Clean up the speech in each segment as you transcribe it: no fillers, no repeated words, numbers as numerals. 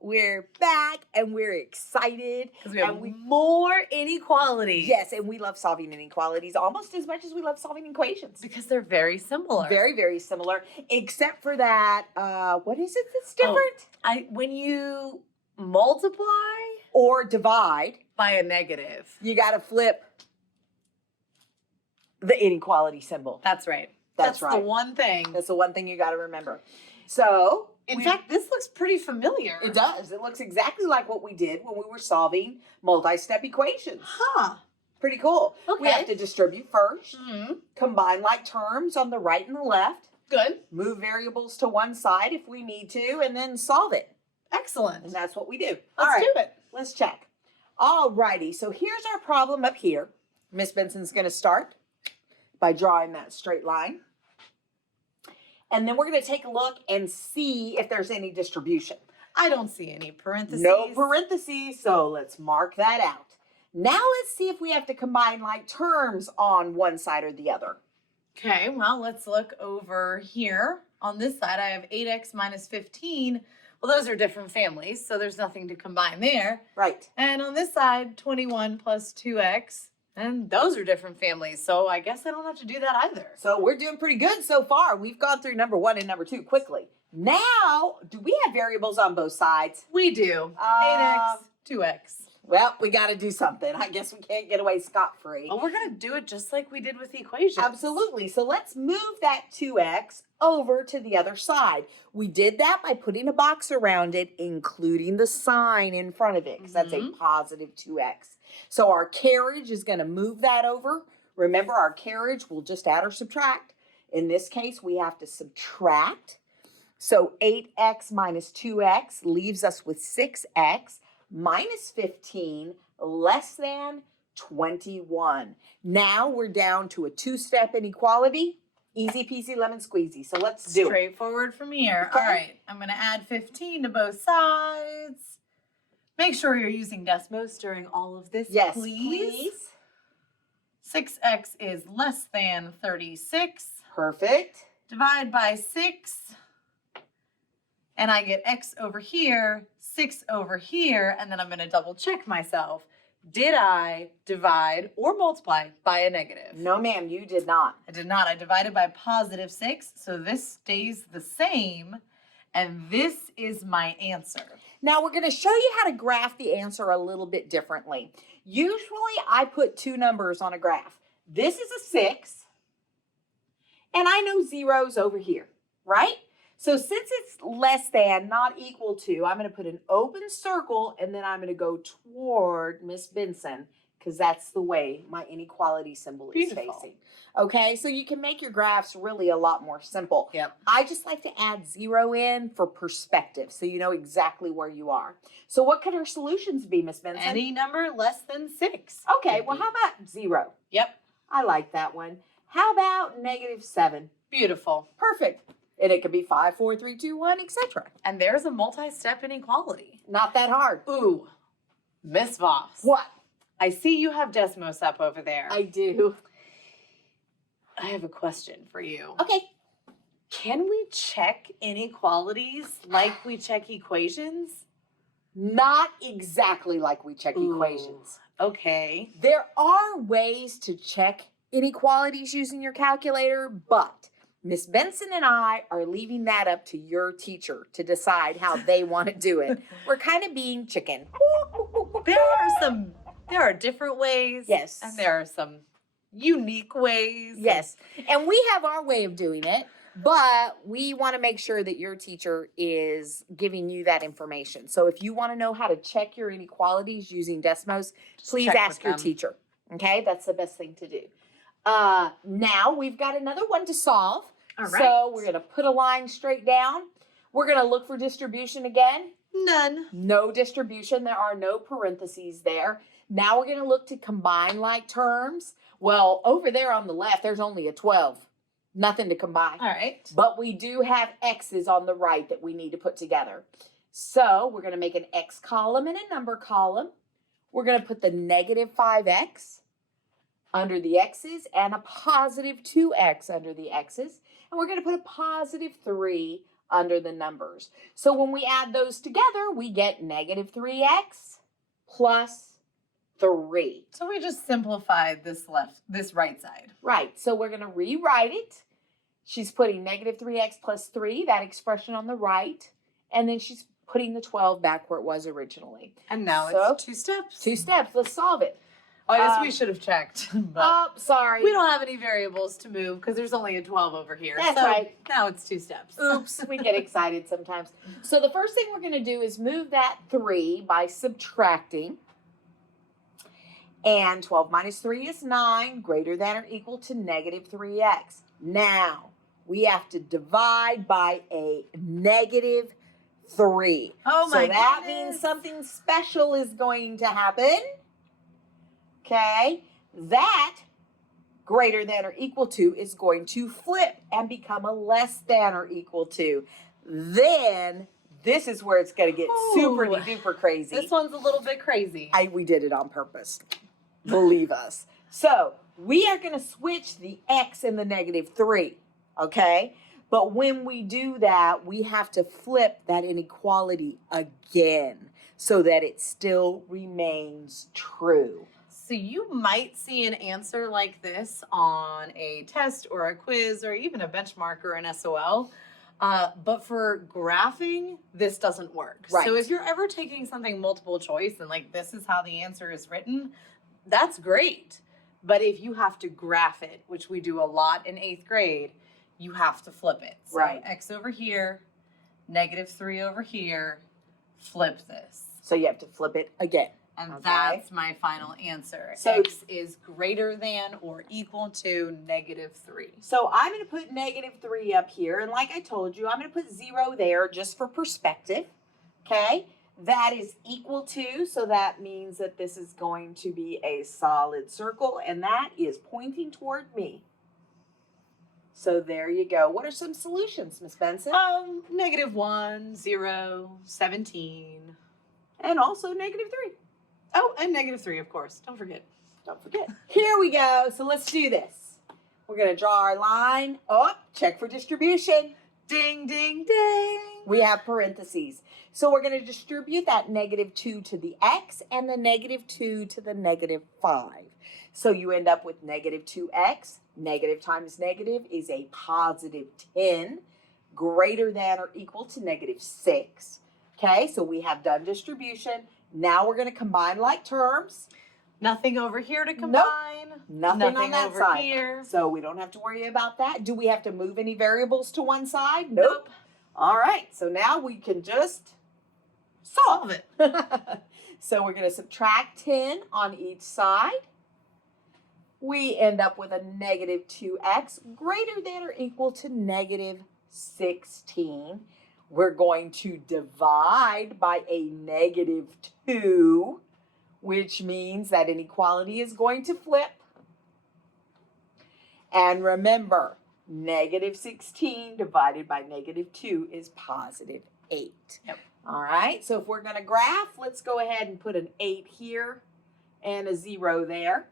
we're back and we're excited. Because we have more inequalities. Yes, and we love solving inequalities almost as much as we love solving equations. Because they're very similar. Very, very similar, except for that, what is it that's different? When you multiply or divide by a negative, you got to flip the inequality symbol. That's right. That's right. The one thing. That's the one thing you got to remember. So, in fact, this looks pretty familiar. It does. It looks exactly like what we did when we were solving multi-step equations. Huh. Pretty cool. Okay. We have to distribute first, combine like terms on the right and the left. Good. Move variables to one side if we need to, and then solve it. Excellent. And that's what we do. Let's do it. Let's check. All righty. So here's our problem up here. Miss Benson's going to start by drawing that straight line. And then we're going to take a look and see if there's any distribution. I don't see any parentheses. No parentheses, so let's mark that out. Now let's see if we have to combine like terms on one side or the other. Okay, well, let's look over here. On this side, I have 8x minus 15. Well, those are different families, so there's nothing to combine there. Right. And on this side, 21 plus 2x. And those are different families, so I guess I don't have to do that either. So we're doing pretty good so far. We've gone through number 1 and number 2 quickly. Now, do we have variables on both sides? We do. 8x, 2x. Well, we got to do something. I guess we can't get away scot-free. Well, we're going to do it just like we did with the equations. Absolutely. So let's move that 2x over to the other side. We did that by putting a box around it, including the sign in front of it, because that's a positive 2x. So our carriage is going to move that over. Remember, our carriage will just add or subtract. In this case, we have to subtract. So 8x minus 2x leaves us with 6x minus 15 less than 21. Now we're down to a two-step inequality. Easy peasy lemon squeezy. So let's do it. Straightforward from here. Okay. All right, I'm going to add 15 to both sides. Make sure you're using Desmos during all of this, yes, please. 6x is less than 36. Perfect. Divide by 6. And I get x over here, 6 over here, and then I'm going to double check myself. Did I divide or multiply by a negative? No, ma'am, you did not. I did not. I divided by positive 6, so this stays the same, and this is my answer. Now we're going to show you how to graph the answer a little bit differently. Usually I put two numbers on a graph. This is a 6, and I know zeros over here, right? So since it's less than, not equal to, I'm going to put an open circle, and then I'm going to go toward Miss Benson, because that's the way my inequality symbol is facing. Okay, so you can make your graphs really a lot more simple. Yep. I just like to add 0 in for perspective, so you know exactly where you are. So what could our solutions be, Miss Benson? Any number less than 6. Okay, well, how about 0? Yep. I like that one. How about -7? Beautiful. Perfect. And it could be 5, 4, 3, 2, 1, etc. And there's a multi-step inequality. Not that hard. Ooh, Miss Voss. What? I see you have Desmos up over there. I do. I have a question for you. Okay. Can we check inequalities like we check equations? Not exactly like we check equations. Okay. There are ways to check inequalities using your calculator, but Miss Benson and I are leaving that up to your teacher to decide how they want to do it. We're kind of being chicken. There are different ways. Yes. And there are some unique ways. Yes. And we have our way of doing it, but we want to make sure that your teacher is giving you that information. So if you want to know how to check your inequalities using Desmos, please ask your teacher. Okay? That's the best thing to do. Now we've got another one to solve. All right. So we're going to put a line straight down. We're going to look for distribution again. None. No distribution. There are no parentheses there. Now we're going to look to combine like terms. Well, over there on the left, there's only a 12. Nothing to combine. All right. But we do have x's on the right that we need to put together. So we're going to make an x column and a number column. We're going to put the -5x under the x's and a +2x under the x's. And we're going to put a +3 under the numbers. So when we add those together, we get negative 3x plus 3. So we just simplified this right side. Right, so we're going to rewrite it. She's putting negative 3x plus 3, that expression on the right, and then she's putting the 12 back where it was originally. And now So, it's 2 steps. 2 steps, let's solve it. Oh, I guess we should have checked. But Oh, sorry. we don't have any variables to move because there's only a 12 over here. That's so right. Now it's 2 steps. Oops, we get excited sometimes. So the first thing we're going to do is move that 3 by subtracting. And 12 minus 3 is 9, greater than or equal to negative 3x. Now, we have to divide by a negative 3. Oh my So that goodness. means something special is going to happen. Okay? That greater than or equal to is going to flip and become a less than or equal to. Then, this is where it's going to get super Ooh. duper crazy. This one's a little bit crazy. We did it on purpose. Believe us. So we are going to switch the x and the negative 3, okay? But when we do that, we have to flip that inequality again so that it still remains true. So you might see an answer like this on a test or a quiz or even a benchmark or an SOL. But for graphing, this doesn't work. Right. So if you're ever taking something multiple choice and like this is how the answer is written, that's great. But if you have to graph it, which we do a lot in 8th grade, you have to flip it. So Right. x over here, negative 3 over here, flip this. So you have to flip it again. And Okay. that's my final answer. So- X is greater than or equal to negative 3. So I'm going to put negative 3 up here. And like I told you, I'm going to put 0 there just for perspective. Okay? That is equal to, so that means that this is going to be a solid circle. And that is pointing toward me. So there you go. What are some solutions, Miss Benson? Negative 1, 0, 17. And also negative 3. Oh, and negative 3, of course. Don't forget. Don't forget. Here we go. So let's do this. We're going to draw our line. Oh, check for distribution. Ding, ding, ding. We have parentheses. So we're going to distribute that negative 2 to the x and the negative 2 to the negative 5. So you end up with negative 2x. Negative times negative is a positive 10, greater than or equal to negative 6. Okay, so we have done distribution. Now we're going to combine like terms. Nothing over here to combine. Nothing on that over side. here. So we don't have to worry about that. Do we have to move any variables to one side? Nope. All right, so now we can just Solve it. So we're going to subtract 10 on each side. We end up with a negative 2x greater than or equal to negative 16. We're going to divide by a negative 2, which means that inequality is going to flip. And remember, negative 16 divided by negative 2 is positive 8. Yep. All right, so if we're going to graph, let's go ahead and put an 8 here and a 0 there.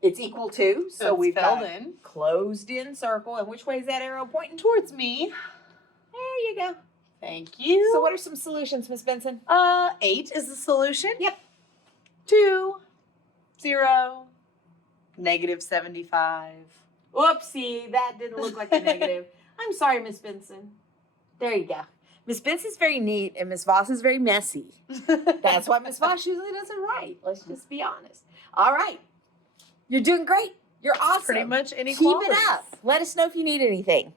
It's equal to, so it's we've filled got in. closed in circle. And which way is that arrow pointing? Towards me. There you go. Thank you. So what are some solutions, Miss Benson? 8 is the solution. Yep. 2, 0, negative 75. Oopsie, that didn't look like a negative. I'm sorry, Miss Benson. There you go. Miss Benson's very neat and Miss Voss is very messy. That's why Miss Voss usually does it right. Let's just be honest. All right. You're doing great. You're awesome. Pretty much Keep inequalities. it up. Let us know if you need anything.